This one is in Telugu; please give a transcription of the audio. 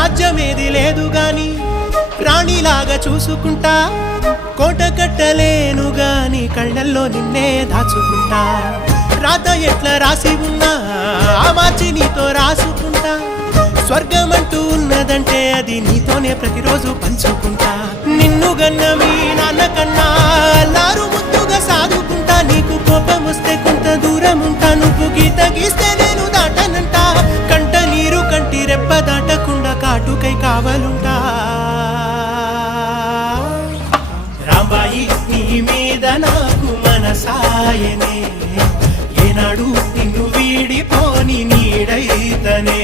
రాజ్యమేది లేదు గాని రాణిలాగా చూసుకుంటా, కోట కట్టలేను గాని కళ్ళల్లో నిన్నే దాచుకుంటా. రాత ఎట్లా రాసి ఉన్నా మార్చి నీతో రాసుకుంటా. స్వర్గమంటూ ఉన్నదంటే అది నీతోనే ప్రతిరోజు పంచుకుంటా. నిన్ను గన్న మీ నాన్న కన్నా లారు ముద్దుగా సాదుకుంటా. నీకు కోపం వస్తే కొంత దూరం ఉంటా, నువ్వు గీత గీస్తే నేను దాటనంట. కంట నీరు కంటి రెప్ప దాటకుండా కాటుకై కావలుంటా. రాంబాయి నీ మీద నాకు మనసాయనే, ఏనాడు నిన్ను వీడిపోని నీడైతనే.